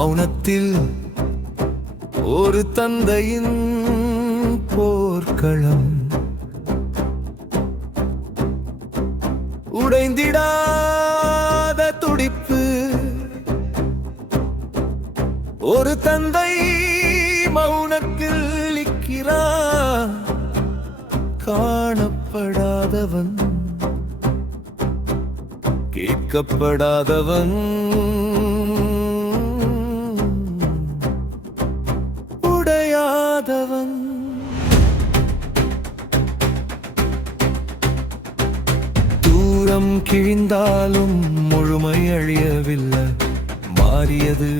மௌனத்தில் ஒரு தந்தையின் போர்க்களம், உடைந்திடாத துடிப்பு. ஒரு தந்தை மௌனத்தில் நிற்கிறான், காணப்படாதவன், கேட்கப்படாதவன், உடையாதவன். தூரம் கிழிந்தாலும் முழுமை அழியவில்லை, மாறியது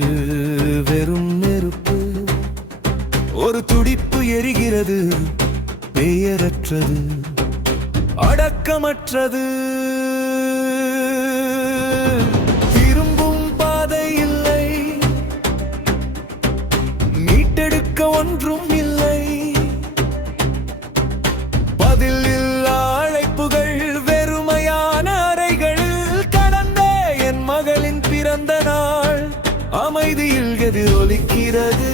வெறும் நெருப்பு. ஒரு துடிப்பு எரிகிறது, பெயரற்றது, அடக்கமற்றது. திரும்பும் பாதை இல்லை, மீட்டெடுக்க ஒன்றும் இல்லை. பதில் இல்லா அழைப்புகள், வெறுமையான அறைகளில் கடந்த என் மகளின் பிறந்த நாள் அமைதியில் எதிரொலிக்கிறது.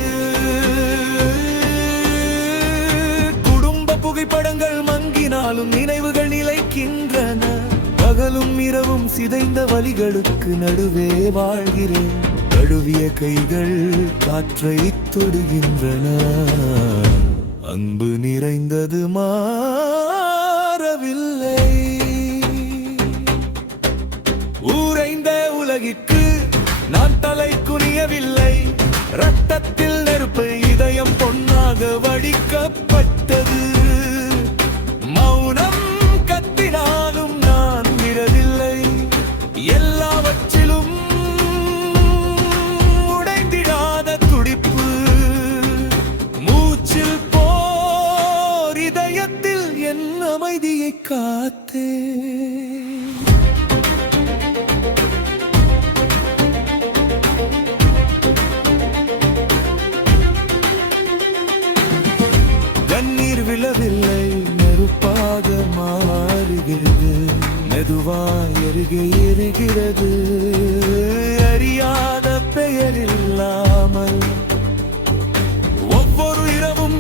புகைப்படங்கள் மங்கினாலும் நினைவுகள் நிலைக்கின்றன. பகலும் இரவும் சிதைந்த வழிகளுக்கு நடுவே வாழ்கிறேன். தழுவிய கைகள் காற்றை தொடுகின்றன. அன்பு நிறைந்தது மாறவில்லை. ஊரைந்த உலகிற்கு நான் தலை குனியவில்லை. ரத்தத்தில் நெருப்பு, இதயம் பொன்னாக வடிக்கப்பட்டது. மௌனம் கத்தினாலும் நான் விடவில்லை. எல்லாவற்றிலும் உடைந்திடாத துடிப்பு. மூச்சில் போர், இதயத்தில் என் அமைதியை காத்தே. கண்ணீர் விழவில்லை, நெருப்பாக மாறுகிறது. மெதுவாய் எருகே எரிகிறது. அறியாத பெயர் இல்லாமல் ஒவ்வொரு இரவும்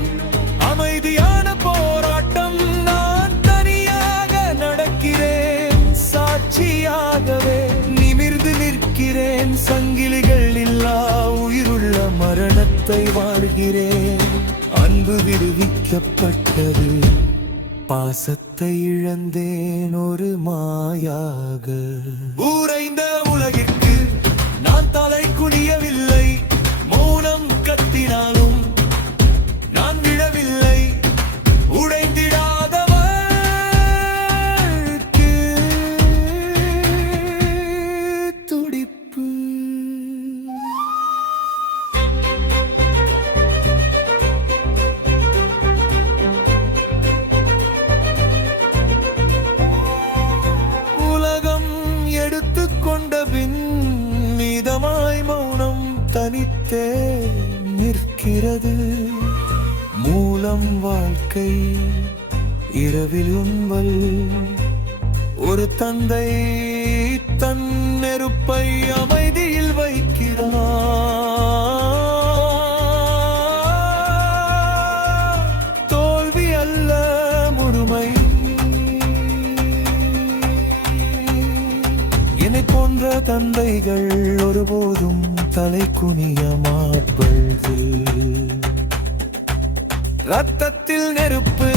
அமைதியான போராட்டம். நான் தனியாக நடக்கிறேன், சாட்சியாகவே நிமிர்ந்து நிற்கிறேன். சங்கிலிகள் இல்லா உயிருள்ள மரணத்தை வாழ்கிறேன். அன்பு விடுவிக்கப்பட்டது, பாசத்தை இழந்தேன் ஒரு மாயாக. ஊரைந்த உலகிற்கு நான் தலை குனியவில்லை. மௌனம் கத்தினாலும் நான் விழவில்லை. உடைந்திடாதவர்க்கு துடிப்பு. கொண்டபின் மீதமாய் மௌனம் தனித்தே நிற்கிறது. மூலம் வாழ்க்கை இரவில் உண்பல். ஒரு தந்தை தன் நெருப்பை அமைதியில் வைக்கிறார். தோல்வி அல்ல முழுமை. என்னை போன்ற தந்தைகள் ஒருபோதும் தலை குனிய மாட்டார்கள். ரத்தத்தில் நெருப்பு,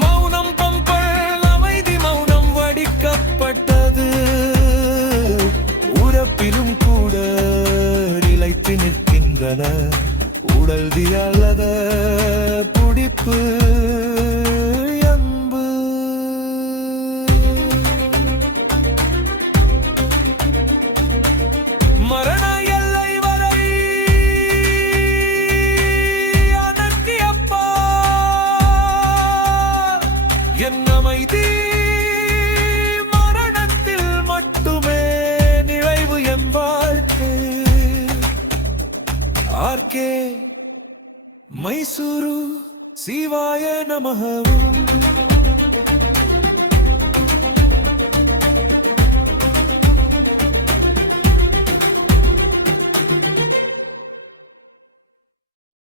மௌனம் பம்பல், அமைதி மௌனம் வடிக்கப்பட்டது. உறப்பிலும் கூட நிலைத்து நிற்கின்றன. உடல் வியலத புடிப்பு. மரண எல்லை வரை அதற்கியப்பா என் அமைதி மரணத்தில் மட்டுமே நிறைவு என் வாழ்க்கை. ஆர்கே மைசூரு சிவாய நமஹ.